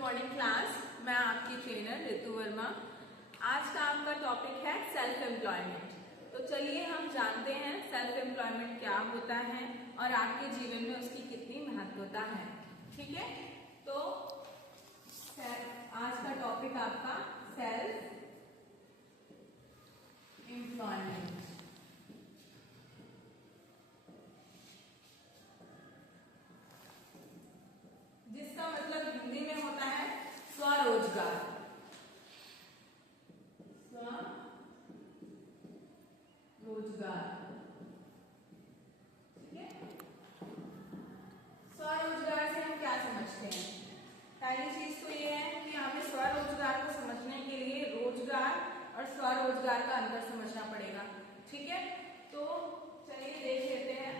Morning class. मैं आपकी trainer ऋतु वर्मा। आज का आपका टॉपिक है सेल्फ एम्प्लॉयमेंट। तो चलिए हम जानते हैं सेल्फ एम्प्लॉयमेंट क्या होता है और आपके जीवन में उसकी कितनी महत्वता है। ठीक है, तो आज का टॉपिक आपका सेल्फ एम्प्लॉयमेंट, जिसका मतलब हिंदी में होता है स्वरोजगार। स्वरोजगार, ठीक है। स्वरोजगार से हम क्या समझते हैं? पहली चीज तो ये है कि हमें स्वरोजगार को समझने के लिए रोजगार और स्वरोजगार का अंतर समझना पड़ेगा। ठीक है, तो चलिए देख लेते हैं।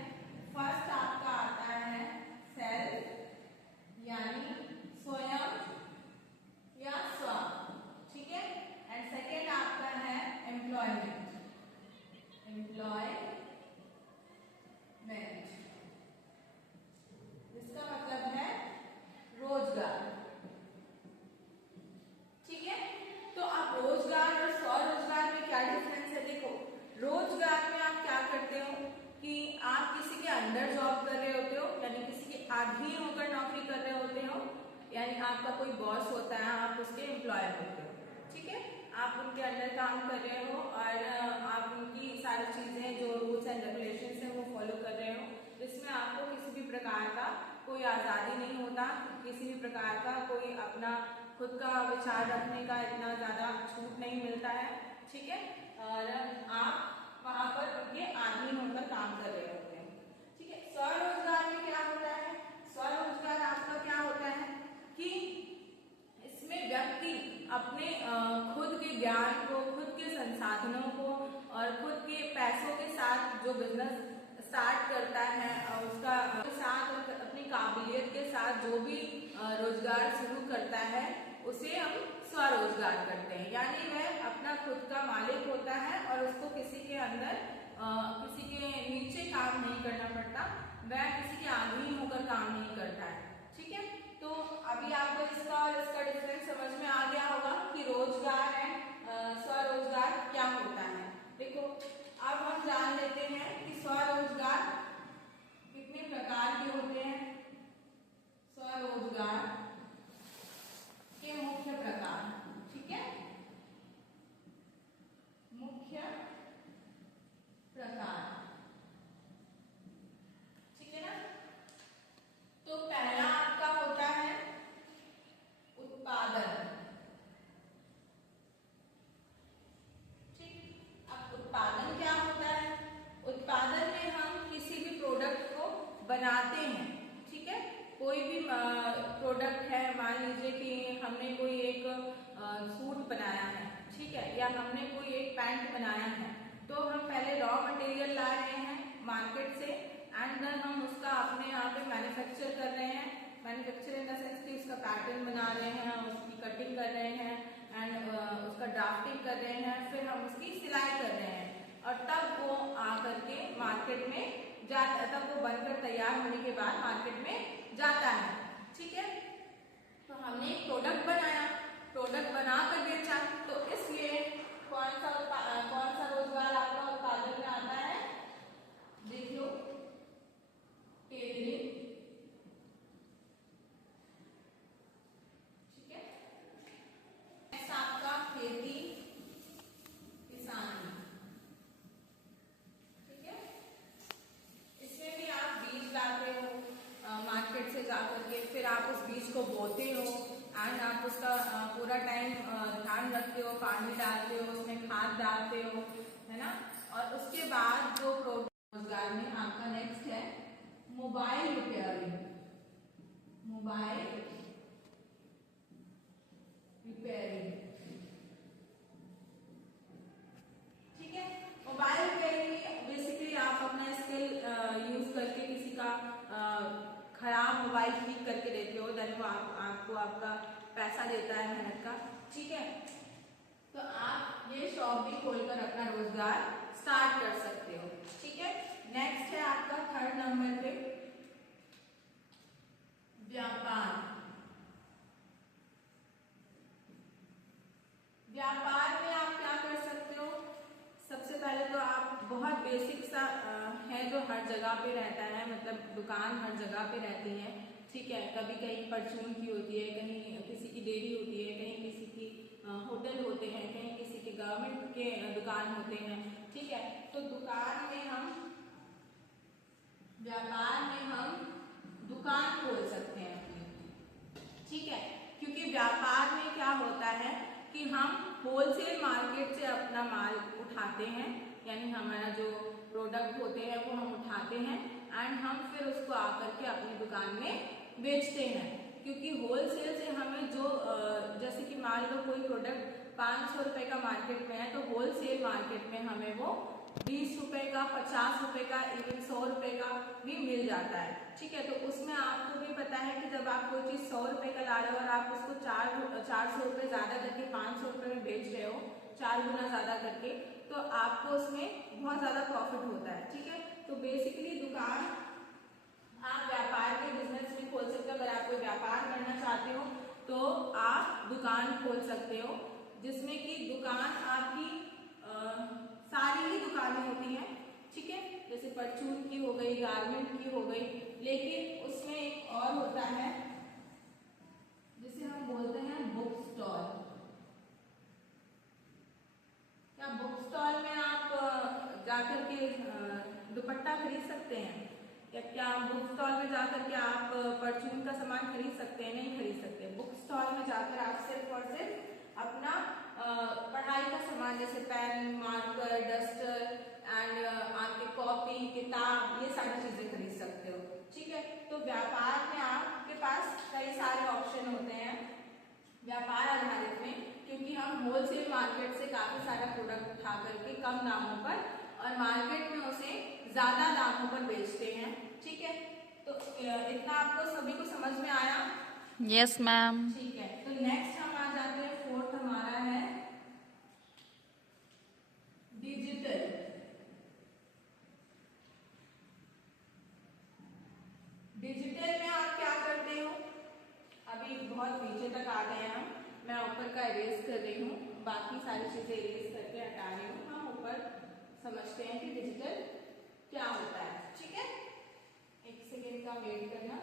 फर्स्ट आपका आता है सेल्फ, यानी स्वयं या स्व, ठीक है। एंड सेकेंड आपका है एम्प्लॉयमेंट, एम्प्लॉयमेंट, इसका मतलब है रोजगार। ठीक है, तो आप रोजगार और स्वरोजगार में क्या डिफरेंस है? देखो, रोजगार में आप क्या करते हो कि आप किसी के अंडर जॉब कर रहे होते हो, यानी किसी के अधीन होकर नौकरी कर रहे होते हो, यानी आपका कोई बॉस होता है, आप उसके एम्प्लॉयर होते हो। ठीक है, आप उनके अंडर काम कर रहे हो और आप उनकी सारी चीजें जो रूल्स एंड रेगुलेशंस हैं वो फॉलो कर रहे हो। इसमें आपको किसी भी प्रकार का कोई आज़ादी नहीं होता, किसी भी प्रकार का कोई अपना खुद का विचार रखने का इतना ज़्यादा छूट नहीं मिलता है। ठीक है, और आप वहाँ पर उनके अधीन होकर काम कर रहे होते हैं। ठीक है, स्वरोजगार में क्या होता है? स्वरोजगार आपका क्या होता है कि इसमें व्यक्ति अपने खुद के ज्ञान को, खुद के संसाधनों को और खुद के पैसों के साथ जो बिजनेस स्टार्ट करता है और उसका साथ अपनी काबिलियत के साथ जो भी रोजगार शुरू करता है उसे हम स्वरोजगार करते हैं। यानी वह अपना खुद का मालिक होता है और उसको किसी के अंदर किसी के नीचे काम नहीं करना पड़ता, वह किसी के अधीन होकर काम नहीं करता है। ठीक है, तो अभी आपको इसका और इसका डिफरेंस समझ में आ गया होगा कि रोजगार एंड स्वरोजगार क्या होता है। देखो, अब हम जान लेते हैं कि स्वरोजगार कितने प्रकार के होते हैं। स्वरोजगार के मुख्य प्रकार, ठीक है, मुख्य प्रकार, ठीक है ना। तो पहला आपका होता है उत्पादन। ठीक, अब उत्पादन क्या होता है? उत्पादन में हम किसी भी प्रोडक्ट को बनाते हैं। ठीक है, कोई भी प्रोडक्ट है, मान लीजिए कि हमने कोई एक सूट बनाया है, ठीक है, या हमने कोई एक पैंट बनाया है, तो हम पहले रॉ मटेरियल ला रहे हैं मार्केट से एंड देन हम उसका अपने यहाँ पे मैन्युफैक्चर कर रहे हैं। मैन्युफैक्चर इन द सेंस कि उसका पैटर्न बना रहे हैं, उसकी कटिंग कर रहे हैं एंड उसका ड्राफ्टिंग कर रहे हैं, फिर हम उसकी सिलाई कर रहे हैं और तब वो आकर के मार्केट में जाता, तब वो बनकर तैयार होने के बाद मार्केट में जाता है। ठीक है, तो हमने एक प्रोडक्ट बनाया, प्रोडक्ट बनाकर बेचा, तो इसलिए कौन सा रोजगार आपका उत्पादन में आता है? देख लो, टेलरिंग, ठीक है। नेक्स्ट आपका खेती किसानी, ठीक है। इसमें भी आप बीज लाते हो मार्केट से जाकर के, फिर आप उस बीज को बोते हो एंड आप उसका पूरा टाइम ध्यान रखते हो, पानी डालते हो, उसमें खाद डालते हो, है ना। और उसके बाद जो रोजगार में आपका नेक्स्ट है मोबाइल रिपेयरिंग, मोबाइल रिपेयरिंग, ठीक है। मोबाइल रिपेयरिंग में बेसिकली आप अपना स्किल यूज करके किसी का खराब मोबाइल ठीक करके देते हो, देन वो आपको आपका पैसा देता है मेहनत का। ठीक है, तो आप ये शॉप भी खोलकर अपना रोजगार स्टार्ट कर सकते हो। ठीक है, नेक्स्ट है आपका थर्ड नंबर पे व्यापार। दुकान हर जगह पे रहती हैं, ठीक है। कभी कहीं परचून की होती है, कहीं किसी की डेयरी होती है, कहीं किसी की होटल होते हैं, कहीं किसी के गवर्नमेंट के दुकान होते हैं, ठीक है। तो दुकान में हम, व्यापार में हम दुकान खोल सकते हैं अपनी, ठीक है। क्योंकि व्यापार में क्या होता है कि हम होलसेल मार्केट से अपना माल उठाते हैं, यानी हमारा जो प्रोडक्ट होते हैं वो हम उठाते हैं एंड हम फिर उसको आकर के अपनी दुकान में बेचते हैं। क्योंकि होलसेल से हमें जो जैसे कि मान लो कोई प्रोडक्ट 500 रुपए का मार्केट में है, तो होलसेल मार्केट में हमें वो 20 रुपए का, 50 रुपए का, इवन 100 रुपए का भी मिल जाता है, ठीक है। तो उसमें आपको भी पता है कि जब आप कोई चीज 100 रुपए का ला रहे हो और आप उसको 400 रुपए ज्यादा करके 500 रुपए में बेच रहे हो, 4 गुना ज्यादा करके, तो आपको उसमें बहुत ज्यादा प्रॉफिट होता है, ठीक है। तो बेसिकली दुकान आप व्यापार के बिजनेस में खोल सकते हो। अगर आप कोई व्यापार करना चाहते हो तो आप दुकान खोल सकते हो, जिसमें कि दुकान आपकी सारी ही दुकानें होती हैं, ठीक है। जैसे परचून की हो गई, गारमेंट की हो गई, लेकिन उसमें एक और होता है जिसे हम बोलते हैं बुक स्टॉल। क्या बुक स्टॉल में आप जाकर के दुपट्टा खरीद सकते हैं, या क्या बुक स्टॉल में जाकर के आप परचून का सामान खरीद सकते हैं? नहीं खरीद सकते। बुक स्टॉल में जाकर आप सिर्फ और सिर्फ अपना पढ़ाई का सामान जैसे पेन, मार्कर, डस्टर एंड आपके कॉपी, किताब, ये सारी चीजें खरीद सकते हो, ठीक है। तो व्यापार में आपके पास कई सारे ऑप्शन होते हैं व्यापार आधारित में, क्योंकि हम होलसेल मार्केट से काफी सारा प्रोडक्ट उठा करके कम दामों पर और मार्केट में उसे ज्यादा दामों पर बेचते हैं, ठीक है। तो इतना आपको सभी को समझ में आया? Yes ma'am. ठीक है। तो नेक्स्ट हम आ जाते हैं, फोर्थ हमारा है डिजिटल। डिजिटल में आप क्या करते हो? अभी बहुत नीचे तक आ गए हम, मैं ऊपर का इरेज कर रही हूँ, बाकी सारी चीजें इरेज करके हटा रही हूँ। हम ऊपर समझते हैं कि डिजिटल क्या होता है, ठीक है। एक सेकेंड का वेट करना,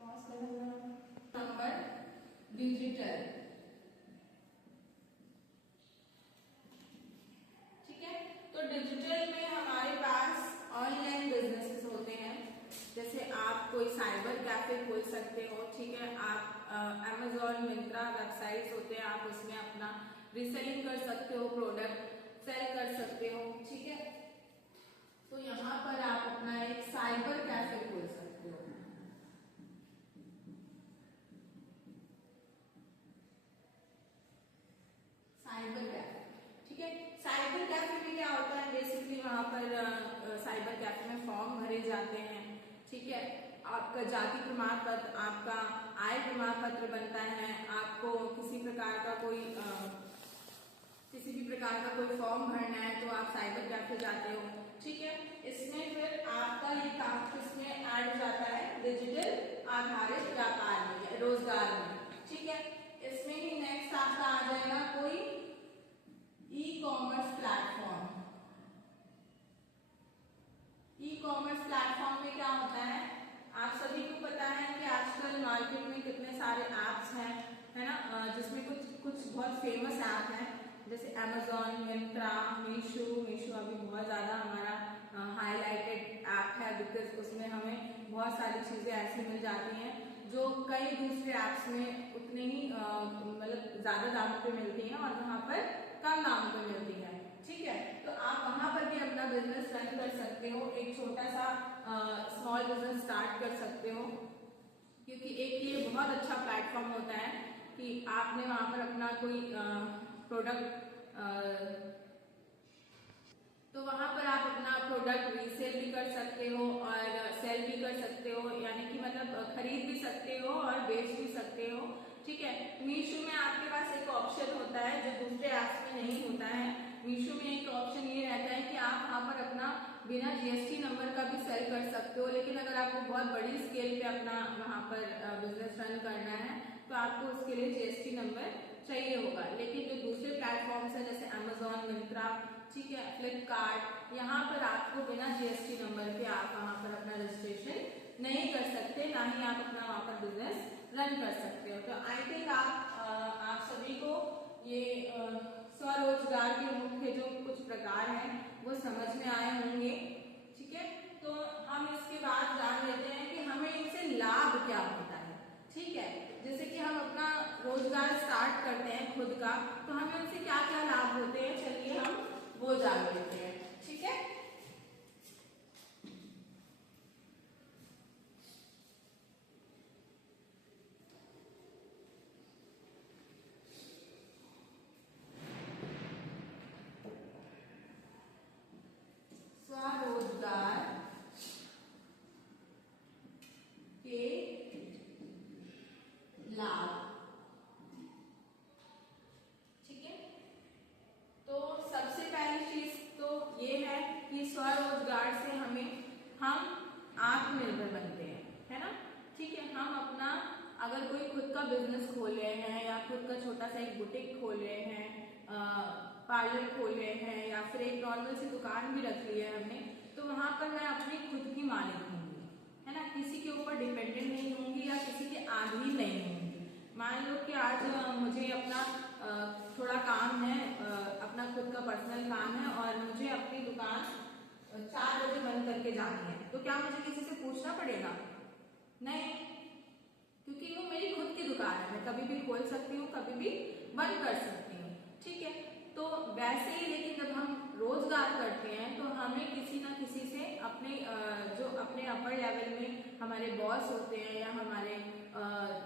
पॉज करना। नंबर डिजिटल, ठीक है। तो डिजिटल में हमारे पास ऑनलाइन बिजनेसेस होते हैं, जैसे आप कोई साइबर कैफे खोल सकते हो, ठीक है। आप Amazon, मिंत्रा वेबसाइट्स होते हैं, आप उसमें अपना रीसेलिंग कर सकते हो, प्रोडक्ट सेल कर सकते हो, ठीक है। तो यहाँ पर आप अपना एक साइबर कैफे खोल सकते हो। साइबर कैफे, ठीक है। साइबर कैफे में क्या होता है, बेसिकली वहां पर साइबर कैफे में फॉर्म भरे जाते हैं, ठीक है। आपका जाति प्रमाण पत्र, आपका आय प्रमाण पत्र बनता है, आपको किसी भी प्रकार का कोई फॉर्म भरना है तो आप साइबर कैफे जाते हो, ठीक है। इसमें फिर आपका ये काम किसमें ऐड हो जाता है? डिजिटल आधारित व्यापार में, रोजगार में, ठीक है। इसमें ही नेक्स्ट आपका आ जाएगा कोई e commerce platform. E commerce platform में क्या होता है, आप सभी को पता है कि आजकल मार्केट में कितने सारे ऐप्स हैं, है ना, जिसमें कुछ बहुत फेमस ऐप हैं, जैसे Amazon, मिंत्रा, मीशो अभी बहुत ज़्यादा हमारा हाईलाइटेड ऐप है, बिकॉज उसमें हमें बहुत सारी चीज़ें ऐसी मिल जाती हैं जो कई दूसरे ऐप्स में उतने ही मतलब ज़्यादा दामों पे मिलती हैं और वहाँ पर कम दामों पे मिलती है, ठीक है। तो आप वहाँ पर भी अपना बिजनेस रन कर सकते हो, एक छोटा सा स्मॉल बिजनेस स्टार्ट कर सकते हो, क्योंकि एक ये बहुत अच्छा प्लेटफॉर्म होता है कि आपने वहाँ पर अपना कोई प्रोडक्ट तो वहाँ पर आप अपना प्रोडक्ट रीसेल भी कर सकते हो और सेल भी कर सकते हो, यानी कि मतलब खरीद भी सकते हो और बेच भी सकते हो, ठीक है। मीशो में आपके पास एक ऑप्शन होता है जो दूसरे ऐप्स में नहीं होता है। मीशो में एक ऑप्शन ये रहता है कि आप वहाँ पर अपना बिना जीएसटी नंबर का भी सेल कर सकते हो, लेकिन अगर आपको बहुत बड़ी स्केल पे अपना वहाँ पर बिजनेस रन करना है तो आपको उसके लिए जीएसटी नंबर चाहिए होगा। लेकिन जो दूसरे प्लेटफॉर्म्स हैं जैसे Amazon, मिंत्रा, ठीक है, फ्लिपकार्ट, यहाँ पर आपको बिना जीएसटी नंबर के आप वहाँ पर अपना रजिस्ट्रेशन नहीं कर सकते, ना ही आप अपना वहाँ पर बिजनेस रन कर सकते हो। तो आई थिंक आप सभी को ये स्वरोजगार के मुख्य जो कुछ प्रकार हैं वो समझ में आए होंगे। ठीक है, तो हम इसके बाद जान लेते हैं कि हमें इनसे लाभ क्या होता है। ठीक है, जैसे कि हम अपना रोजगार स्टार्ट करते हैं खुद का, तो हमें उनसे क्या क्या लाभ होते हैं, चलिए हम वो जान लेते हैं। ठीक है, स्वरोजगार के लाभ। ठीक है, तो सबसे पहली चीज तो ये है कि स्वरोजगार से हम आत्मनिर्भर बनते हैं, है ना। ठीक है, हम अपना अगर कोई खुद का बिजनेस खोले हैं या खुद का छोटा सा एक बुटीक खोले हैं, पार्लर खोले हैं या फिर एक नॉर्मल सी दुकान भी रख ली है हमने, तो वहां पर मैं अपनी खुद की मालिक होंगी, है ना, किसी के ऊपर डिपेंडेंट नहीं होंगी या किसी के अधीन नहीं होंगी। मान लो कि आज मुझे अपना थोड़ा काम है, अपना खुद का पर्सनल काम है और मुझे अपनी दुकान 4 बजे बंद करके जानी है, तो क्या मुझे किसी से पूछना पड़ेगा? नहीं, क्योंकि वो मेरी खुद की दुकान है, मैं कभी भी खोल सकती हूँ, कभी भी बंद कर सकती हूँ। ठीक है, तो वैसे ही लेकिन जब हम रोजगार करते हैं तो हमें किसी ना किसी से अपने जो अपने अपर लेवल में हमारे बॉस होते हैं या हमारे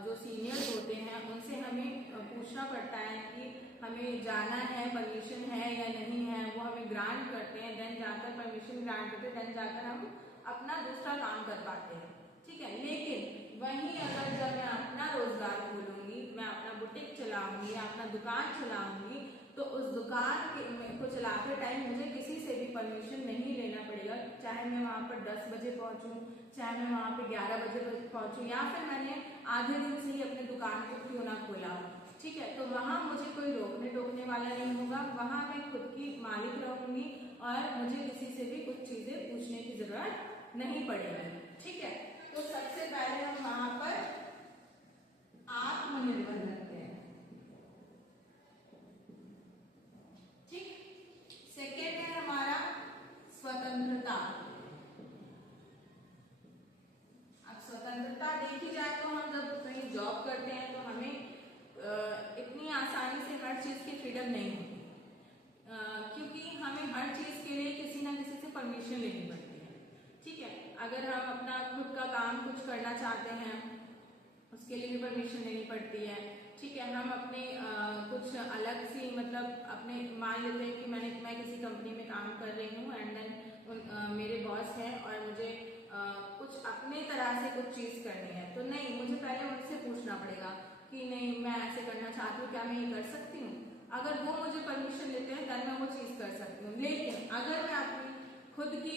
जो सीनियर्स होते हैं उनसे हमें पूछना पड़ता है कि हमें जाना है, परमिशन है या नहीं है, वो हमें ग्रांट करते हैं, देन जाकर परमिशन ग्रांट करते हैं, देन जाकर हम अपना दूसरा काम कर पाते हैं। ठीक है, लेकिन वहीं अगर जब मैं अपना रोजगार खोलूंगी, मैं अपना बुटीक चलाऊंगी या अपना दुकान चलाऊंगी, तो उस दुकान को चलाते टाइम मुझे किसी से भी परमिशन नहीं लेना पड़ेगा, चाहे मैं वहां पर 10 बजे पहुंचूं, चाहे मैं वहां पर 11 बजे पहुंचूं, या फिर मैंने आधे दिन से ही अपनी दुकान को क्यों ना खोला हो। ठीक है, तो वहां मुझे कोई रोकने टोकने वाला नहीं होगा, वहां मैं खुद की मालिक रहूंगी और मुझे किसी से भी कुछ चीजें पूछने की जरूरत नहीं पड़ेगी। ठीक है, तो सबसे पहले हम वहां पर आत्मनिर्भर बनते हैं। ठीक, सेकेंड है हमारा स्वतंत्रता। अब स्वतंत्रता देखी जाए तो हम जब कहीं जॉब करते हैं तो हमें इतनी आसानी से हर चीज की फ्रीडम नहीं होती, क्योंकि हमें हर चीज के लिए किसी ना किसी से परमिशन लेनी पड़ती है। ठीक है, अगर हम अपना खुद का काम कुछ करना चाहते हैं उसके लिए भी परमिशन लेनी पड़ती है। ठीक है, हम अपने कुछ अलग सी मतलब अपने मान लेते हैं कि मैं किसी कंपनी में काम कर रही हूँ एंड देन मेरे बॉस है और मुझे कुछ अपने तरह से कुछ चीज करनी है, तो नहीं, मुझे पहले उनसे पूछना पड़ेगा कि नहीं मैं ऐसे करना चाहती हूँ, क्या मैं ये कर सकती हूँ। अगर वो मुझे परमिशन देते हैं तब मैं वो चीज कर सकती हूँ। लेकिन अगर मैं अपनी खुद की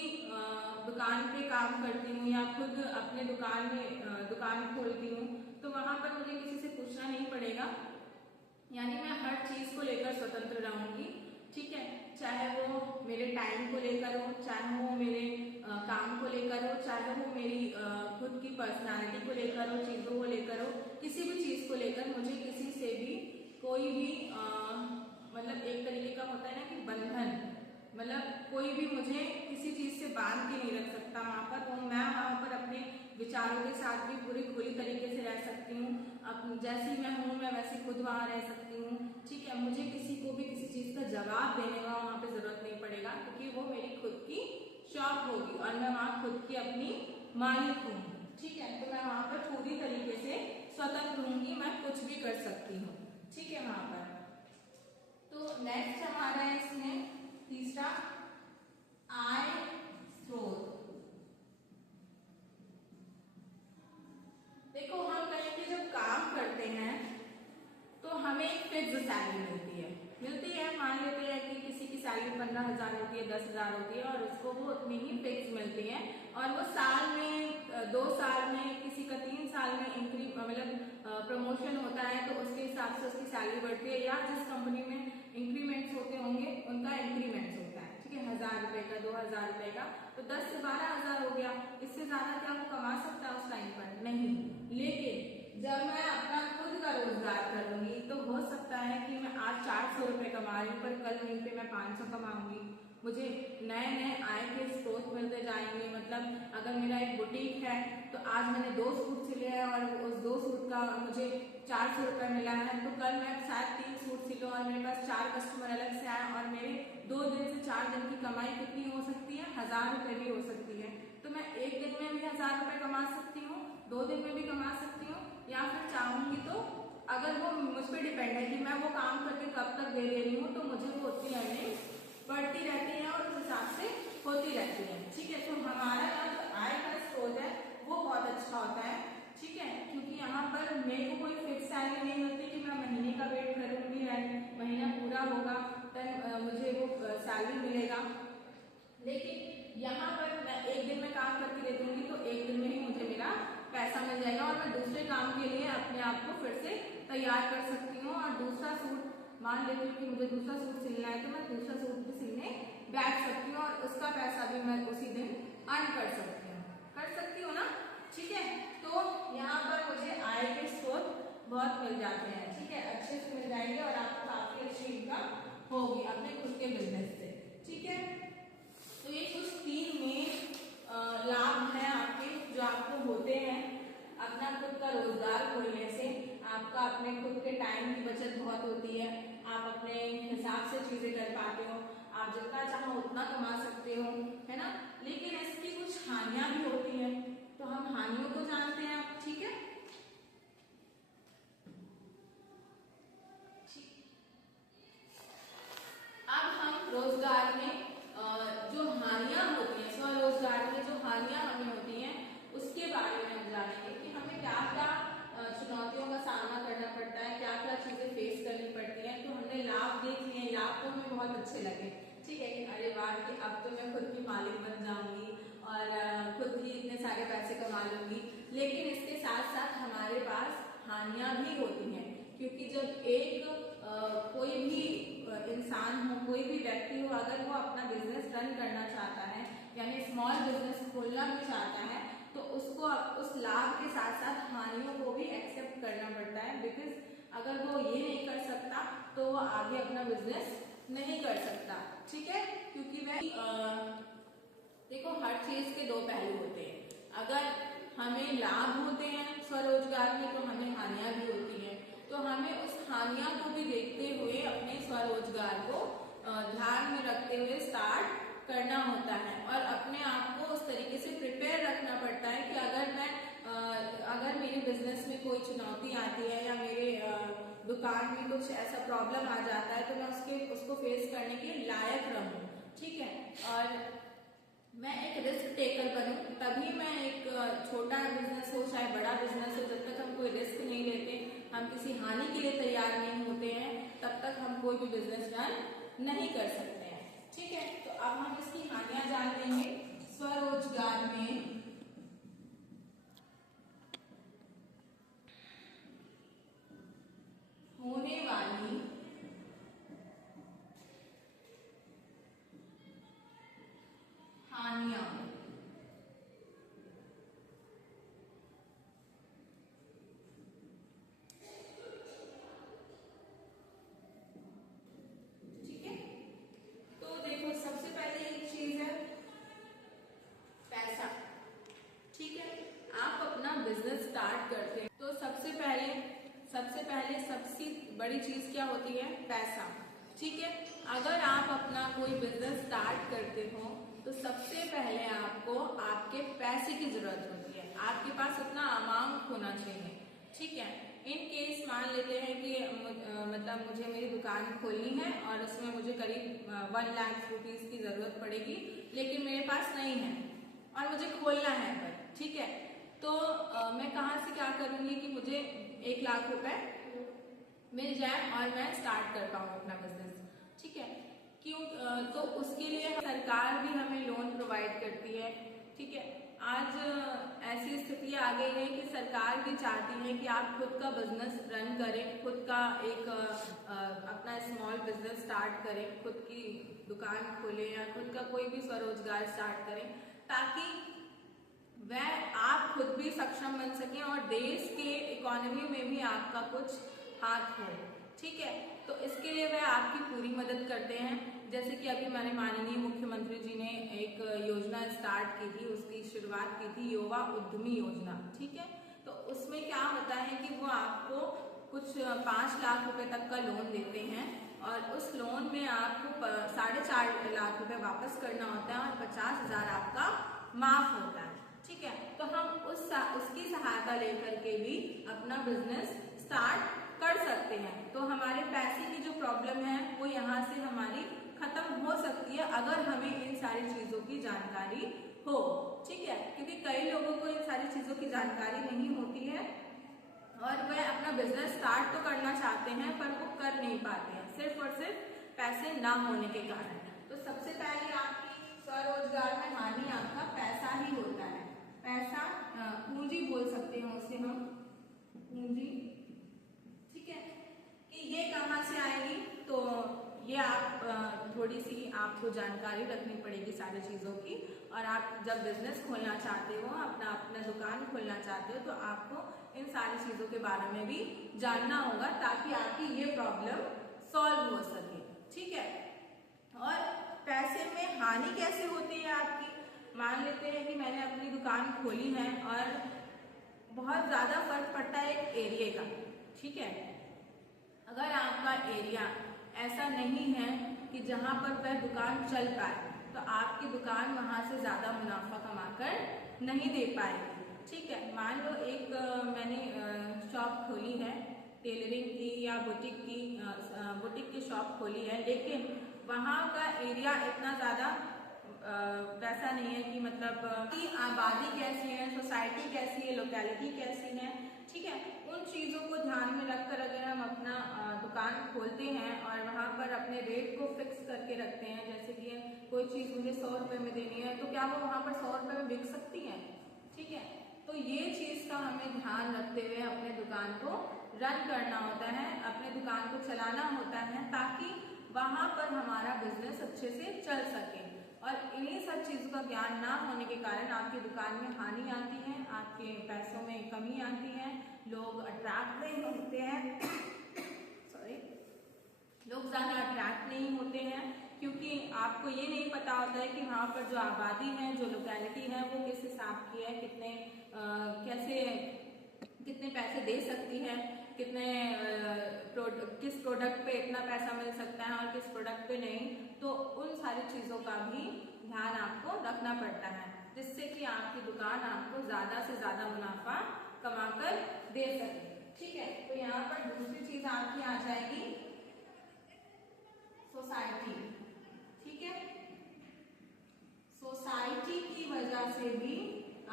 दुकान पे काम करती हूँ या खुद अपने दुकान खोलती हूँ, तो वहां पर मुझे किसी से पूछना नहीं पड़ेगा, यानी मैं हर चीज को लेकर स्वतंत्र रहूंगी। ठीक है, चाहे वो मेरे टाइम को लेकर हो, चाहे वो मेरे काम को लेकर हो, चाहे वो मेरी खुद की पर्सनालिटी को लेकर हो, चीजों को लेकर हो, किसी भी चीज को लेकर मुझे किसी से भी कोई भी मतलब एक तरीके का होता है ना कि बंधन, मतलब कोई भी मुझे किसी चीज से बांध के नहीं रख सकता वहां पर। तो मैं वहां पर अपने विचारों के साथ भी पूरी खुली तरीके से रह सकती हूँ, जैसी मैं हूँ मैं वैसे खुद वहां रह सकती हूँ। ठीक है, मुझे किसी को भी किसी चीज का जवाब देने का वहां पे जरूरत नहीं पड़ेगा, क्योंकि वो मेरी खुद की शॉप होगी और मैं वहां खुद की अपनी मालिक हूँ। ठीक है, तो मैं वहां पर पूरी तरीके से स्वतंत्र हूँगी, मैं कुछ भी कर सकती हूँ। ठीक है, वहां पर तो नेक्स्ट हमारा है इसमें तीसरा आय स्रोत। देखो, हम कहीं पे जब काम करते हैं तो हमें एक फिक्स सैलरी मिलती है। मान लेते हैं कि किसी की सैलरी 15,000 होती है, 10,000 होती है और उसको वो उतनी ही फिक्स मिलती है, और वो साल में 2 साल में, किसी का 3 साल में मतलब प्रमोशन होता है तो उसके हिसाब से उसकी सैलरी बढ़ती है, या जिस कंपनी में इंक्रीमेंट्स होते होंगे उनका इंक्रीमेंट्स होता है। है, 1,000 रुपए का, 2,000 रुपए का, तो 10 से 12,000 हो गया। इससे ज्यादा क्या वो कमा सकता है उस टाइम पर? नहीं। लेकिन जब मैं अपना खुद का रोजगार करूंगी तो हो सकता है कि मैं आज 400 रुपए कमा रही हूँ पर कल वहीं पे मैं 500 कमाऊंगी। मुझे नए नए आय के स्रोत मिलते जाएंगे। मतलब अगर मेरा एक बुटीक है तो आज मैंने 2 सूट सिले हैं और उस 2 सूट का मुझे 400 रुपए मिला है, तो कल मैं शायद 3 सूट सिलूं और मेरे पास 4 कस्टमर अलग से आए और मेरे 2 दिन से 4 दिन की कमाई कितनी हो सकती है? 1,000 रुपए भी हो सकती है। तो मैं एक दिन में भी 1,000 रुपए कमा सकती हूँ, 2 दिन में भी कमा सकती हूँ, या फिर चाहूंगी तो अगर वो मुझ पर डिपेंड है कि मैं वो काम करके कब तक दे रही हूँ, तो मुझे वो उतनी अर्निंग बढ़ती रहती है और उस हिसाब से होती रहती है। ठीक है, तो हमारा यहाँ जो आय का स्रोत है वो बहुत अच्छा होता है। ठीक है, क्योंकि यहाँ पर मेरे को कोई फिक्स सैलरी नहीं होती कि मैं महीने का वेट करूंगी एंड महीना पूरा होगा तब मुझे वो सैलरी मिलेगा। लेकिन यहाँ पर मैं एक दिन में काम करके दे दूंगी तो एक दिन में ही मुझे मेरा पैसा मिल जाएगा और मैं दूसरे काम के लिए अपने आप को फिर से तैयार कर सकती हूँ। और दूसरा सूट मान लेती हूँ कि मुझे दूसरा सूट सिलना है तो मैं दूसरा सूट भी सिलने बैठ सकती हूँ और उसका पैसा भी मैं उसी दिन अर्न कर सकती हूँ ना। ठीक है, तो यहाँ पर मुझे आय के स्रोत बहुत मिल जाते हैं। ठीक है, अच्छे से मिल जाएंगे और आपको काफी अच्छी इनकम होगी अपने खुद के बिजनेस से। ठीक है, तो ये कुछ 3 मेन लाभ हैं आपके जो आपको होते हैं अपना खुद का रोजगार खोलने से। आपका अपने खुद के टाइम की बचत बहुत होती है, आप अपने हिसाब से चीजें कर पाते हो, आप जितना चाहो उतना कमा सकते हो, है ना। लेकिन इसकी कुछ हानियां भी होती हैं, तो हम हानियों को जानते हैं। ठीक है, अब हम रोजगार में जो हानियां होती हैं, स्वरोजगार में जो हानियां हमें होती हैं उसके बारे में हम जानेंगे कि हमें क्या क्या चुनौतियों का सामना करना पड़ता है, क्या क्या चीजें फेस करनी पड़ती हैं। तो हमने लाभ देख लिए, लाभ तो हमें बहुत अच्छे लगे। ठीक है, अरे वाह कि अब तो मैं खुद की मालिक बन जाऊंगी और खुद ही इतने सारे पैसे कमा लूंगी। लेकिन इसके साथ साथ हमारे पास हानियां भी होती हैं, क्योंकि जब एक कोई भी इंसान हो, कोई भी व्यक्ति हो, अगर वो अपना बिजनेस रन करना चाहता है यानी स्मॉल बिजनेस खोलना भी चाहता है तो उसको उस लाभ के साथ साथ हानियों को भी एक्सेप्ट करना पड़ता है। बिकॉज अगर वो ये नहीं कर सकता तो वो आगे अपना बिजनेस नहीं कर सकता। ठीक है, क्योंकि वह देखो हर चीज के 2 पहलू होते हैं। अगर हमें लाभ होते हैं स्वरोजगार में तो हमें हानियां भी होती हैं, तो हमें उस हानियां को भी देखते हुए अपने स्वरोजगार को ध्यान में रखते हुए स्टार्ट करना होता है और अपने आप को उस तरीके से प्रिपेयर रखना पड़ता है कि अगर मेरे बिजनेस में कोई चुनौती आती है या मेरे दुकान में कुछ ऐसा प्रॉब्लम आ जाता है तो मैं उसको फेस करने के लायक रहूं। ठीक है, और मैं एक रिस्क टेकर बनूं, तभी मैं एक छोटा बिजनेस हो चाहे बड़ा बिजनेस हो, जब तक हम कोई रिस्क नहीं लेते, हम किसी हानि के लिए तैयार नहीं होते हैं, तब तक हम कोई भी बिजनेस रन नहीं कर सकते हैं। ठीक है, तो अब हम इसकी हानियां जान लेंगे। स्वरोजगार में होने वाली हानियां। ठीक है, तो देखो सबसे पहले एक चीज है पैसा। ठीक है, आप अपना बिजनेस स्टार्ट करते हैं तो सबसे पहले सबसे बड़ी चीज क्या होती है? पैसा। ठीक है, अगर आप अपना कोई बिजनेस स्टार्ट करते हो तो सबसे पहले आपको आपके पैसे की जरूरत होती है, आपके पास उतना अमाउंट होना चाहिए। ठीक है, इन केस मान लेते हैं कि मतलब मुझे मेरी दुकान खोलनी है और उसमें मुझे करीब 1 लाख रुपीज की जरूरत पड़ेगी, लेकिन मेरे पास नहीं है और मुझे खोलना है पर। ठीक है, तो मैं कहाँ से क्या करूंगी कि मुझे 1 लाख रुपए मिल जाए और मैं स्टार्ट कर पाऊँ अपना बिजनेस। ठीक है, क्यों? तो उसके लिए सरकार भी हमें लोन प्रोवाइड करती है। ठीक है, आज ऐसी स्थिति आ गई है कि सरकार भी चाहती है कि आप खुद का बिजनेस रन करें, खुद का एक अपना स्मॉल बिजनेस स्टार्ट करें, खुद की दुकान खोलें या खुद का कोई भी स्वरोजगार स्टार्ट करें, ताकि वह आप खुद भी सक्षम बन सकें और देश के इकोनॉमी में भी आपका कुछ हाथ हो। ठीक है, तो इसके लिए वह आपकी पूरी मदद करते हैं। जैसे कि अभी मैंने माननीय मुख्यमंत्री जी ने एक योजना स्टार्ट की थी, उसकी शुरुआत की थी, युवा उद्यमी योजना। ठीक है, तो उसमें क्या होता है कि वो आपको कुछ 5 लाख रुपए तक का लोन देते हैं और उस लोन में आपको 4.5 लाख रुपए वापस करना होता है और 50,000 आपका माफ होता है। ठीक है, तो हम उसकी सहायता लेकर के भी अपना बिजनेस स्टार्ट कर सकते हैं। तो हमारे पैसे की जो प्रॉब्लम है वो यहाँ से हमारी खत्म हो सकती है अगर हमें इन सारी चीजों की जानकारी हो। ठीक है, क्योंकि कई लोगों को इन सारी चीजों की जानकारी नहीं होती है और वह अपना बिजनेस स्टार्ट तो करना चाहते हैं पर वो कर नहीं पाते हैं, सिर्फ और सिर्फ पैसे ना होने के कारण। तो सबसे पहले आपकी स्वरोजगार में हानि आपका पैसा ही होता है। पैसा पूंजी बोल सकते हैं उसे हम, पूंजी। ठीक है, कि ये कहाँ से आएगी, तो ये आप थोड़ी सी आपको जानकारी रखनी पड़ेगी सारी चीज़ों की। और आप जब बिजनेस खोलना चाहते हो, अपना दुकान खोलना चाहते हो, तो आपको इन सारी चीज़ों के बारे में भी जानना होगा ताकि आपकी ये प्रॉब्लम सॉल्व हो सके। ठीक है, और पैसे में हानि कैसे होती है आपकी। मान लेते हैं कि मैंने अपनी दुकान खोली है और बहुत ज़्यादा फर्क पड़ता है एक एरिया का। ठीक है, अगर आपका एरिया ऐसा नहीं है कि जहाँ पर वह दुकान चल पाए, तो आपकी दुकान वहाँ से ज़्यादा मुनाफा कमाकर नहीं दे पाएगी। ठीक है, मान लो एक मैंने शॉप खोली है टेलरिंग की या बुटीक की शॉप खोली है, लेकिन वहाँ का एरिया इतना ज़्यादा वैसा नहीं है कि मतलब कि आबादी कैसी है, सोसाइटी कैसी है, लोकेलिटी कैसी है। ठीक है, उन चीज़ों को ध्यान में रखकर अगर हम अपना दुकान खोलते हैं और वहाँ पर अपने रेट को फिक्स करके रखते हैं, जैसे कि कोई चीज़ मुझे 100 रुपये में देनी है, तो क्या वो वहाँ पर 100 रुपये में बिक सकती है। ठीक है, तो ये चीज़ का हमें ध्यान रखते हुए अपने दुकान को रन करना होता है, अपने दुकान को चलाना होता है, ताकि वहाँ पर हमारा बिजनेस अच्छे से चल सके। और इन्हीं सब चीज़ों का ज्ञान ना होने के कारण आपकी दुकान में हानि आती है, आपके पैसों में कमी आती है, लोग अट्रैक्ट नहीं होते हैं सॉरी लोग ज़्यादा अट्रैक्ट नहीं होते हैं, क्योंकि आपको ये नहीं पता होता है कि वहाँ पर जो आबादी है, जो लोकेलिटी है, वो किस हिसाब की है, कितने पैसे दे सकती है, किस प्रोडक्ट पे इतना पैसा मिल सकता है और किस प्रोडक्ट पे नहीं। तो उन सारी चीज़ों का भी ध्यान आपको रखना पड़ता है, जिससे कि आपकी दुकान आपको ज़्यादा से ज़्यादा मुनाफा कमाकर दे सके। ठीक है, तो यहाँ पर दूसरी चीज़ आपकी आ जाएगी सोसाइटी। ठीक है, सोसाइटी की वजह से भी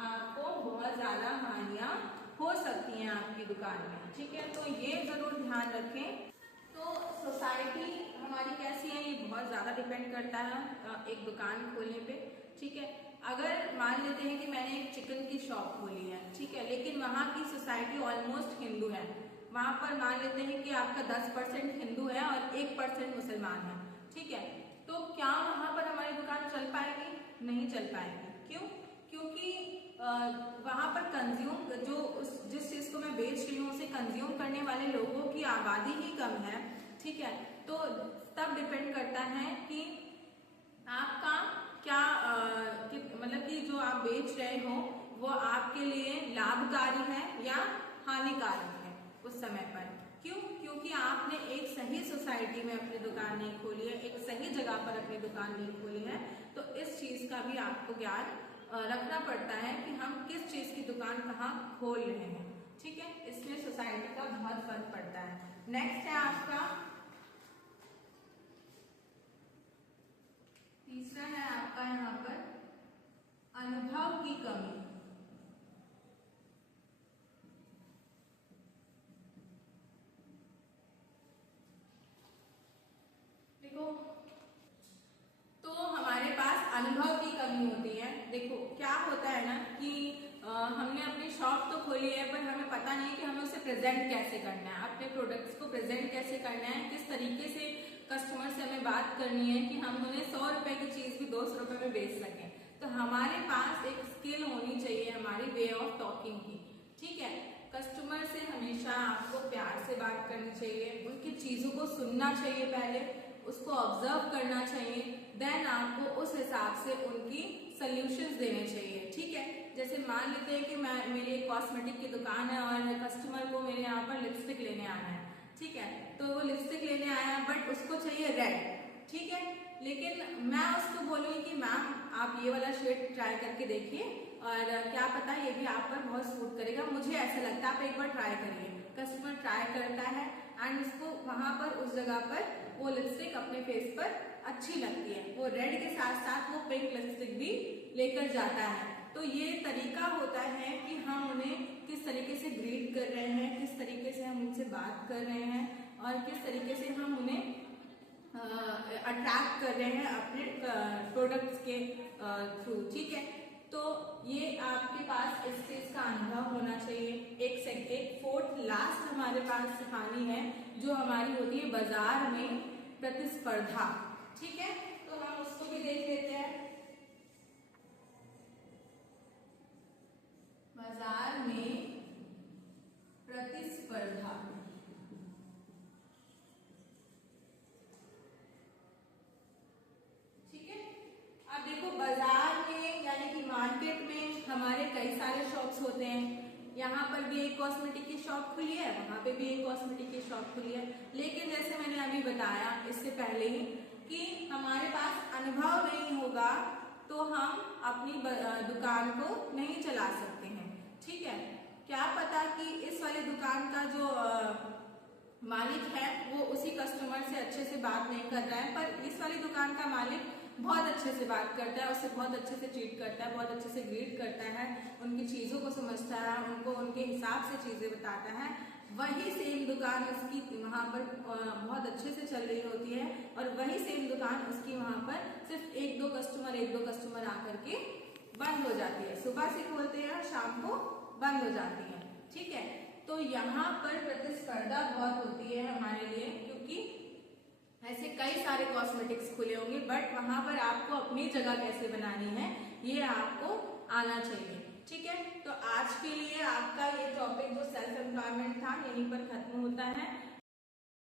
आपको बहुत ज़्यादा हानियाँ हो सकती हैं आपकी दुकान में। ठीक है, तो ये ज़रूर ध्यान रखें। तो सोसाइटी हमारी कैसी है, ये बहुत ज़्यादा डिपेंड करता है एक दुकान खोलने पे। ठीक है, अगर मान लेते हैं कि मैंने एक चिकन की शॉप खोली है, ठीक है, लेकिन वहाँ की सोसाइटी ऑलमोस्ट हिंदू है, वहाँ पर मान लेते हैं कि आपका 10% हिंदू है और 1% मुसलमान है। ठीक है, तो क्या वहाँ पर हमारी दुकान चल पाएगी? नहीं चल पाएगी। क्यों? क्योंकि वहाँ पर जिस चीज़ को मैं बेच रही हूँ उसे कंज्यूम करने वाले लोगों की आबादी ही कम है। ठीक है, तो तब डिपेंड करता है कि आपका क्या मतलब कि जो आप बेच रहे हो वो आपके लिए लाभकारी है या हानिकारक है उस समय पर। क्यों? क्योंकि आपने एक सही सोसाइटी में अपनी दुकान नहीं खोली है, एक सही जगह पर अपनी दुकान नहीं खोली है। तो इस चीज़ का भी आपको ज्ञान रखना पड़ता है कि हम किस चीज़ की दुकान कहाँ खोल रहे हैं। ठीक है, इसमें सोसाइटी का बहुत फर्क पड़ता है। नेक्स्ट है आपका तीसरा है आपका यहाँ पर अनुभव की कमी। देखो, तो हमारे पास अनुभव की कमी होती है। देखो क्या होता है ना कि हमने अपनी शॉप तो खोली है पर हमें पता नहीं कि हमें उसे प्रेजेंट कैसे करना है, अपने प्रोडक्ट्स को प्रेजेंट कैसे करना है, किस तरीके से कस्टमर से हमें बात करनी है कि हम उन्हें 100 रुपए की चीज भी 200 रुपए में बेच सकें। तो हमारे पास एक स्किल होनी चाहिए हमारी वे ऑफ टॉकिंग की, ठीक है। कस्टमर से हमेशा आपको प्यार से बात करनी चाहिए, उनकी चीजों को सुनना चाहिए, पहले उसको ऑब्जर्व करना चाहिए, देन आपको उस हिसाब से उनकी सोल्यूशंस देने चाहिए, ठीक है। जैसे मान लेते हैं कि मेरी कॉस्मेटिक की दुकान है और कस्टमर को मेरे यहाँ पर लिपस्टिक लेने आना है, ठीक है। तो वो लिपस्टिक लेने आया बट उसको चाहिए रेड, ठीक है। लेकिन मैं उसको बोलूंगी कि मैम आप ये वाला शेड ट्राई करके देखिए और क्या पता ये भी आप पर बहुत सूट करेगा, मुझे ऐसा लगता है, आप एक बार ट्राई करिए। कस्टमर ट्राई करता है एंड उसको वहां पर उस जगह पर वो लिपस्टिक अपने फेस पर अच्छी लगती है, वो रेड के साथ साथ वो पिंक लिपस्टिक भी लेकर जाता है। तो ये तरीका होता है कि हम उन्हें किस तरीके से ग्रीट कर रहे हैं, किस तरीके से हम उनसे बात कर रहे हैं और किस तरीके से हम उन्हें अट्रैक्ट कर रहे हैं अपने प्रोडक्ट्स के थ्रू, ठीक है। तो ये आपके पास इस चीज का अनुभव होना चाहिए। एक फोर्थ लास्ट हमारे पास कहानी है जो हमारी होती है बाजार में प्रतिस्पर्धा, ठीक है। तो हम उसको भी देख लेते हैं। बाजार में प्रतिस्पर्धा, ठीक है। अब देखो बाजार में यानी कि मार्केट में हमारे कई सारे शॉप्स होते हैं। यहाँ पर भी एक कॉस्मेटिक की शॉप खुली है, वहां पे भी एक कॉस्मेटिक की शॉप खुली है, लेकिन जैसे मैंने अभी बताया इससे पहले ही कि हमारे पास अनुभव नहीं होगा तो हम अपनी दुकान को नहीं चला सकते हैं, ठीक है। क्या पता कि इस वाली दुकान का जो मालिक है वो उसी कस्टमर से अच्छे से बात नहीं कर रहा है, पर इस वाली दुकान का मालिक बहुत अच्छे से बात करता है, उससे बहुत अच्छे से ट्रीट करता है, बहुत अच्छे से ग्रीट करता है, उनकी चीजों को समझता है, उनको उनके हिसाब से चीजें बताता है। वही सेम दुकान उसकी वहां पर बहुत अच्छे से चल रही होती है और वही सेम दुकान उसकी वहां पर सिर्फ एक दो कस्टमर आकर के बंद हो जाती है। सुबह से खोलते हैं और शाम को बंद हो जाती है, ठीक है। तो यहाँ पर प्रतिस्पर्धा बहुत होती है हमारे लिए, क्योंकि ऐसे कई सारे कॉस्मेटिक्स खुले होंगे बट वहां पर आपको अपनी जगह कैसे बनानी है ये आपको आना चाहिए, ठीक है। तो आज के लिए आपका ये टॉपिक जो सेल्फ एम्प्लॉयमेंट था यहीं पर खत्म होता है।